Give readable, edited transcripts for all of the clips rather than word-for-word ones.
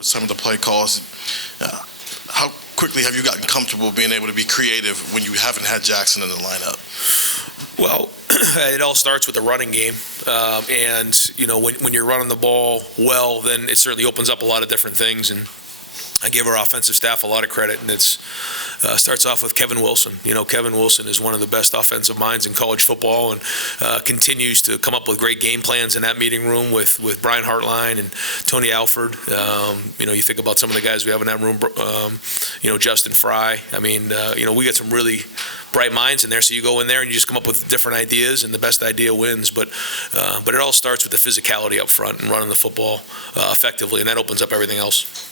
with some of the play calls. How quickly have you gotten comfortable being able to be creative when you haven't had Jackson in the lineup? Well, it all starts with the running game. And, when you're running the ball well, then it certainly opens up a lot of different things. And I give our offensive staff a lot of credit, and it's starts off with Kevin Wilson. Kevin Wilson is one of the best offensive minds in college football, and continues to come up with great game plans in that meeting room with Brian Hartline and Tony Alford. You think about some of the guys we have in that room, Justin Fry. We got some really bright minds in there, so you go in there and you just come up with different ideas, and the best idea wins. But it all starts with the physicality up front and running the football effectively, and that opens up everything else.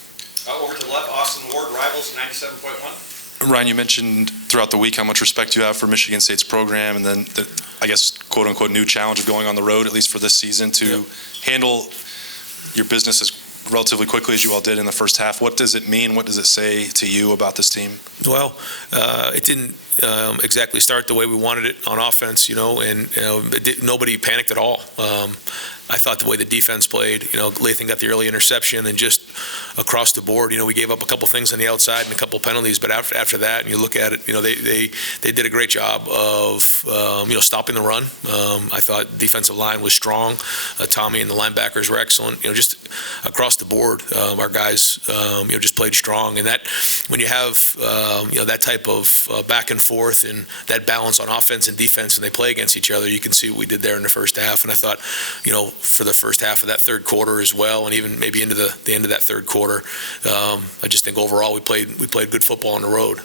Over to the left, Austin Ward, Rivals 97.1. Ryan, you mentioned throughout the week how much respect you have for Michigan State's program, and then the, I guess, quote-unquote, new challenge of going on the road, at least for this season, to handle your business as relatively quickly as you all did in the first half. What does it mean? What does it say to you about this team? Well, it didn't exactly start the way we wanted it on offense, and nobody panicked at all. I thought the way the defense played, Lathan got the early interception, and just across the board, we gave up a couple things on the outside and a couple penalties, but after that, and you look at it, they did a great job of, stopping the run. I thought defensive line was strong. Tommy and the linebackers were excellent. Just across the board, our guys, just played strong. And that, when you have, that type of back and forth and that balance on offense and defense, and they play against each other, you can see what we did there in the first half. And I thought, for the first half of that third quarter as well, and even maybe into the end of that third quarter, I just think overall we played good football on the road.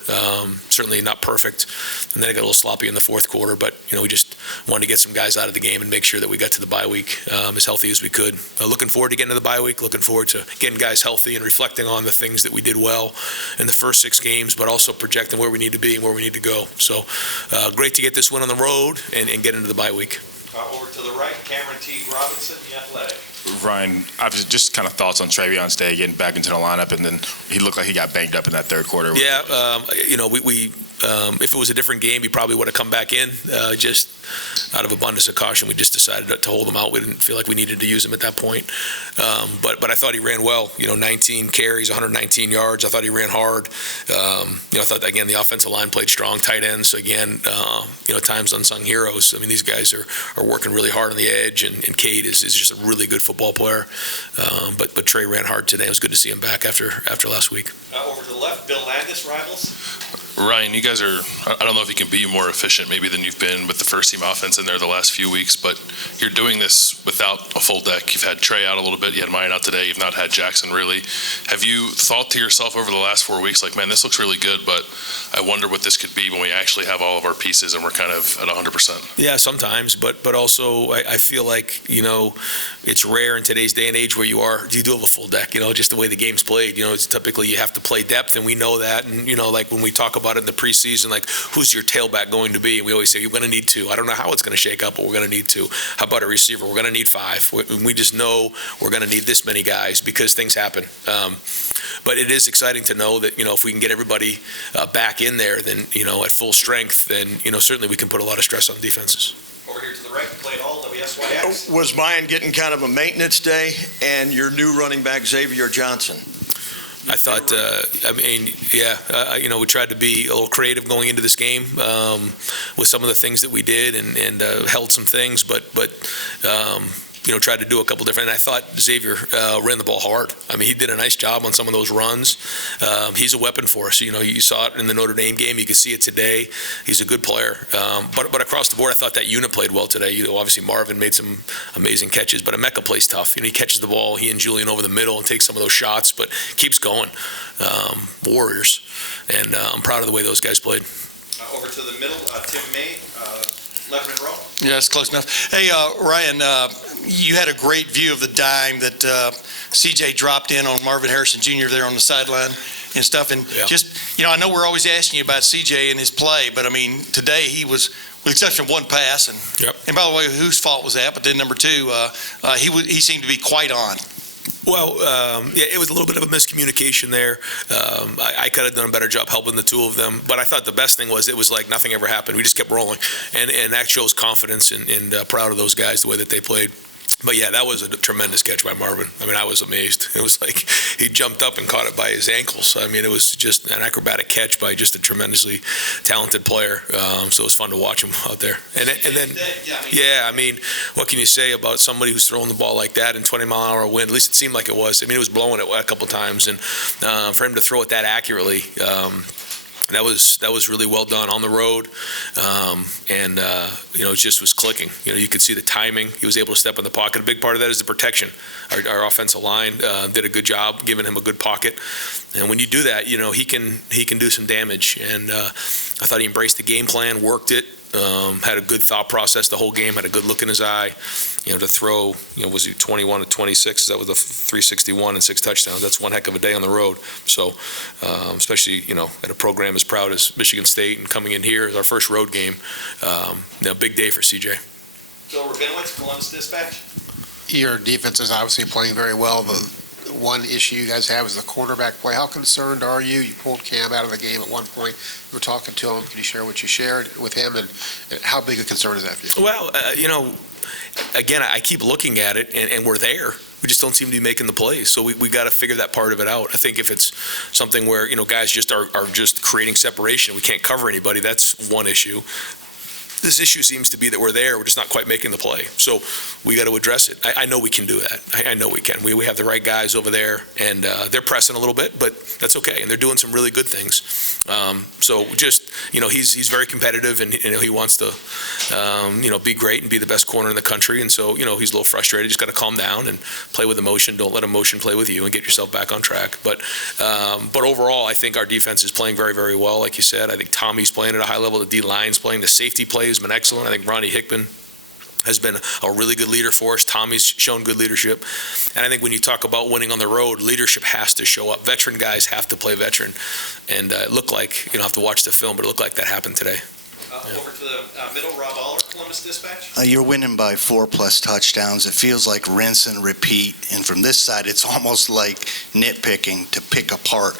Certainly not perfect, and then it got a little sloppy in the fourth quarter, but we just wanted to get some guys out of the game and make sure that we got to the bye week as healthy as we could. Looking forward to getting to the bye week, looking forward to getting guys healthy and reflecting on the things that we did well in the first 6 games, but also projecting where we need to be and where we need to go. So great to get this win on the road and get into the bye week. Over to the right, Cameron T. Robinson, The Athletic. Ryan, obviously, just kind of thoughts on Trayvion's day getting back into the lineup, and then he looked like he got banged up in that third quarter. Yeah, we if it was a different game, he probably would have come back in. Just out of abundance of caution, we just decided to hold him out. We didn't feel like we needed to use him at that point. But I thought he ran well. 19 carries, 119 yards. I thought he ran hard. I thought, again, the offensive line played strong. Tight ends, again, times unsung heroes. These guys are working really hard on the edge, and Cade is just a really good football player. But Trey ran hard today. It was good to see him back after last week. Over to the left, Bill Landis, Rivals. Ryan, you guys are, I don't know if you can be more efficient maybe than you've been with the first team offense in there the last few weeks, but you're doing this without a full deck. You've had Trey out a little bit. You had Mine out today. You've not had Jackson really. Have you thought to yourself over the last 4 weeks, like, man, this looks really good, but I wonder what this could be when we actually have all of our pieces and we're kind of at 100%? Yeah, sometimes, but also I feel like, it's rare in today's day and age where you do have a full deck, just the way the game's played. It's typically you have to play depth, and we know that. And, like when we talk about it in the preseason, like, who's your tailback going to be? And we always say, you're going to need 2. I don't know how it's going to shake up, but we're going to need 2. How about a receiver? We're going to need 5. We just know we're going to need this many guys because things happen. But it is exciting to know that, if we can get everybody back in there, then, at full strength, then, certainly we can put a lot of stress on defenses. Over here to the right, Clay Hall, WSYX. Was Mayan getting kind of a maintenance day, and your new running back, Xavier Johnson? I thought, we tried to be a little creative going into this game with some of the things that we did, and held some things, but tried to do a couple different. And I thought Xavier ran the ball hard. He did a nice job on some of those runs. He's a weapon for us. You saw it in the Notre Dame game. You can see it today. He's a good player. But across the board, I thought that unit played well today. Obviously, Marvin made some amazing catches, but Emeka plays tough. He catches the ball. He and Julian over the middle and takes some of those shots, but keeps going. Warriors. And I'm proud of the way those guys played. Over to the middle, Tim May, Letterman Row. Yeah, it's close enough. Hey, Ryan, you had a great view of the dime that CJ dropped in on Marvin Harrison Jr. there on the sideline and stuff. And I know we're always asking you about CJ and his play, but today he was, with the exception of one pass, and by the way, whose fault was that? But then number 2, he seemed to be quite on. Well, it was a little bit of a miscommunication there. I could have done a better job helping the 2 of them, but I thought the best thing was it was like nothing ever happened. We just kept rolling, and that shows confidence, and proud of those guys, the way that they played. But yeah, that was a tremendous catch by Marvin. I mean, I was amazed. It was like he jumped up and caught it by his ankles. I mean, it was just an acrobatic catch by just a tremendously talented player. So it was fun to watch him out there. And then, yeah, I mean, what can you say about somebody who's throwing the ball like that in 20-mile-an-hour wind? At least it seemed like it was. I mean, it was blowing it a couple times, and for him to throw it that accurately, that was really well done on the road, and it just was clicking. You could see the timing. He was able to step in the pocket. A big part of that is the protection. Our offensive line did a good job giving him a good pocket, and when you do that, he can do some damage. And I thought he embraced the game plan, worked it, had a good thought process the whole game, had a good look in his eye. To throw, was he 21 to 26? That was a 361 and 6 touchdowns. That's one heck of a day on the road. So, especially, at a program as proud as Michigan State and coming in here as our first road game, big day for CJ. Bill Rabinowitz, Columbus Dispatch. Your defense is obviously playing very well. The one issue you guys have is the quarterback play. How concerned are you? You pulled Cam out of the game at one point. You were talking to him. Can you share what you shared with him, and how big a concern is that for you? Well, again, I keep looking at it, and we're there. We just don't seem to be making the plays. So we got to figure that part of it out. I think if it's something where, guys just are just creating separation, we can't cover anybody, that's one issue. This issue seems to be that we're there, we're just not quite making the play. So we got to address it. I know we can do that. I know we can. We have the right guys over there, and they're pressing a little bit, but that's okay. And they're doing some really good things. So just, he's very competitive, and, he wants to, be great and be the best corner in the country. And so, he's a little frustrated. Just got to calm down and play with emotion. Don't let emotion play with you, and get yourself back on track. But overall, I think our defense is playing very, very well. Like you said, I think Tommy's playing at a high level. The D-line's playing. The safety play has been excellent. I think Ronnie Hickman has been a really good leader for us. Tommy's shown good leadership. And I think when you talk about winning on the road, leadership has to show up. Veteran guys have to play veteran. And it looked like, have to watch the film, but it looked like that happened today. Over to the middle, Rob Aller, Columbus Dispatch. You're winning by 4+ touchdowns. It feels like rinse and repeat. And from this side, it's almost like nitpicking to pick apart.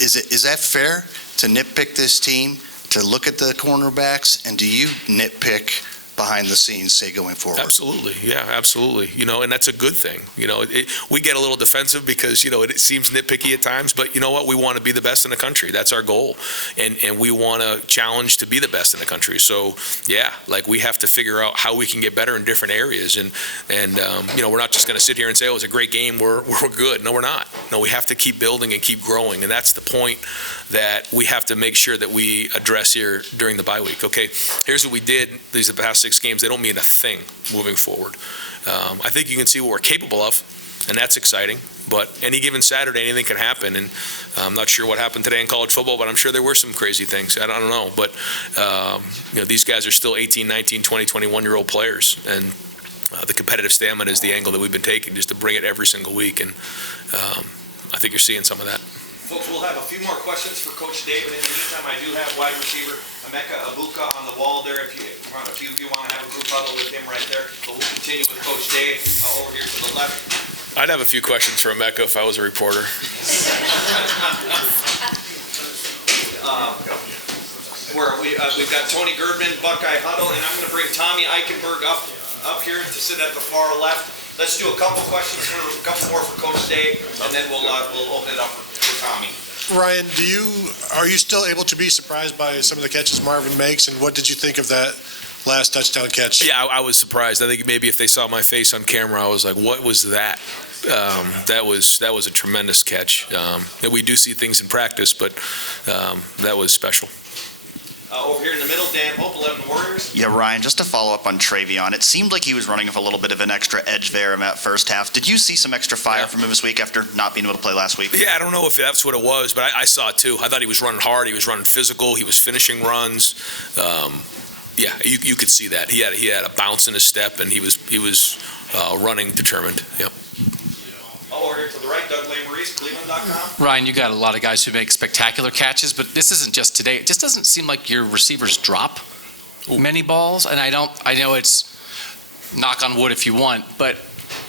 Is that fair to nitpick this team, to look at the cornerbacks, and do you nitpick behind the scenes, say, going forward? Absolutely. Yeah, absolutely. And that's a good thing. We get a little defensive because, it seems nitpicky at times, but you know what? We want to be the best in the country. That's our goal. And we want to challenge to be the best in the country. So, yeah, we have to figure out how we can get better in different areas. And we're not just going to sit here and say, oh, it was a great game, we're good. No, we're not. No, we have to keep building and keep growing. And that's the point that we have to make sure that we address here during the bye week. Okay, here's what we did these are the past 6 games. They don't mean a thing moving forward. I think you can see what we're capable of, and that's exciting. But any given Saturday, anything can happen. And I'm not sure what happened today in college football, but I'm sure there were some crazy things. I don't know. But, these guys are still 18, 19, 20, 21-year-old players. And the competitive stamina is the angle that we've been taking, just to bring it every single week. And I think you're seeing some of that. Folks, we'll have a few more questions for Coach David. In the meantime, I do have wide receiver Emeka Abuka on the wall there. If a few of you want to have a group huddle with him right there. But we'll continue with Coach Dave over here to the left. I'd have a few questions for Emeka if I was a reporter. We've got Tony Girdman, Buckeye Huddle, and I'm going to bring Tommy Eichenberg up here to sit at the far left. Let's do a couple more for Coach Dave, and then we'll open it up for Tommy. Ryan, are you still able to be surprised by some of the catches Marvin makes, and what did you think of that last touchdown catch? Yeah, I was surprised. I think maybe if they saw my face on camera, I was like, what was that? That was a tremendous catch. We do see things in practice, but that was special. Over here in the middle, Dan Hope, 11 Warriors. Yeah, Ryan, just to follow up on Travion, it seemed like he was running with a little bit of an extra edge there in that first half. Did you see some extra fire from him this week after not being able to play last week? Yeah, I don't know if that's what it was, but I saw it too. I thought he was running hard. He was running physical. He was finishing runs. Yeah, you could see that. He had a bounce in his step, and he was running determined. Yep. Over here to the right, Doug Maurice, Cleveland.com. Ryan, you got a lot of guys who make spectacular catches, but this isn't just today. It just doesn't seem like your receivers drop many balls, and I know it's knock on wood if you want, but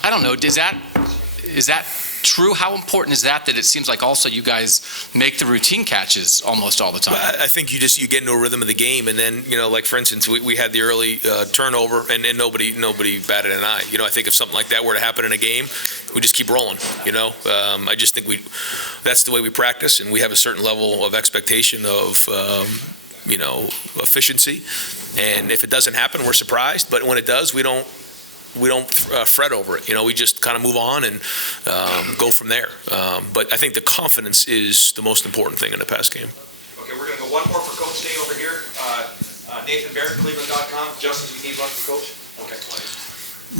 I don't know. Is that true? How important is that it seems like also you guys make the routine catches almost all the time? Well, I think you get into a rhythm of the game, and then, like, for instance, we had the early turnover, and nobody batted an eye. I think if something like that were to happen in a game, we just keep rolling, I just think that's the way we practice, and we have a certain level of expectation of, efficiency. And if it doesn't happen, we're surprised, but when it does, we don't fret over it. We just kind of move on and go from there. But I think the confidence is the most important thing in the pass game. Okay, we're going to go one more for Coach Day over here. Nathan Barrett, Cleveland.com. Justin, do you need one for Coach? Okay.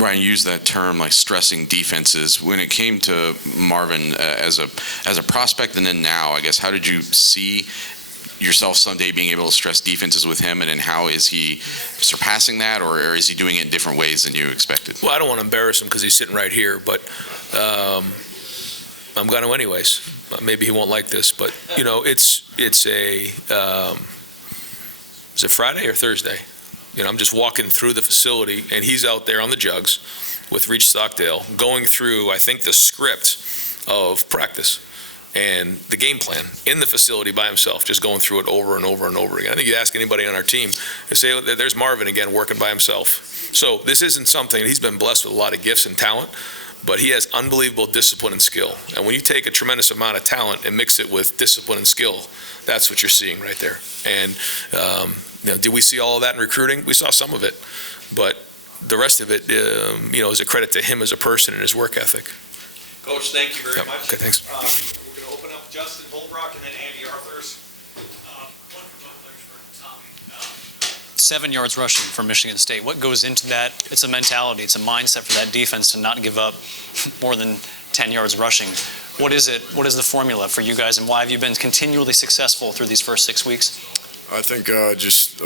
Ryan used that term, like stressing defenses. When it came to Marvin as a prospect and then now, I guess, how did you see yourself someday being able to stress defenses with him, and then how is he surpassing that, or is he doing it in different ways than you expected? Well, I don't want to embarrass him because he's sitting right here, but I'm going to anyways. Maybe he won't like this, but it's a is it Friday or Thursday? I'm just walking through the facility, and he's out there on the jugs with Reach Stockdale going through, I think, the script of practice and the game plan in the facility by himself, just going through it over and over and over again. I think you ask anybody on our team, they say, oh, there's Marvin again working by himself. So this isn't something, he's been blessed with a lot of gifts and talent, but he has unbelievable discipline and skill. And when you take a tremendous amount of talent and mix it with discipline and skill, that's what you're seeing right there. And did we see all of that in recruiting? We saw some of it, but the rest of it, is a credit to him as a person and his work ethic. Coach, thank you very much. Okay, thanks. We're going to open up Justin Holbrook and then Andy Arthurs. 7 yards rushing for Michigan State. What goes into that? It's a mentality. It's a mindset for that defense to not give up more than 10 yards rushing. What is it? What is the formula for you guys, and why have you been continually successful through these first 6 weeks? I think just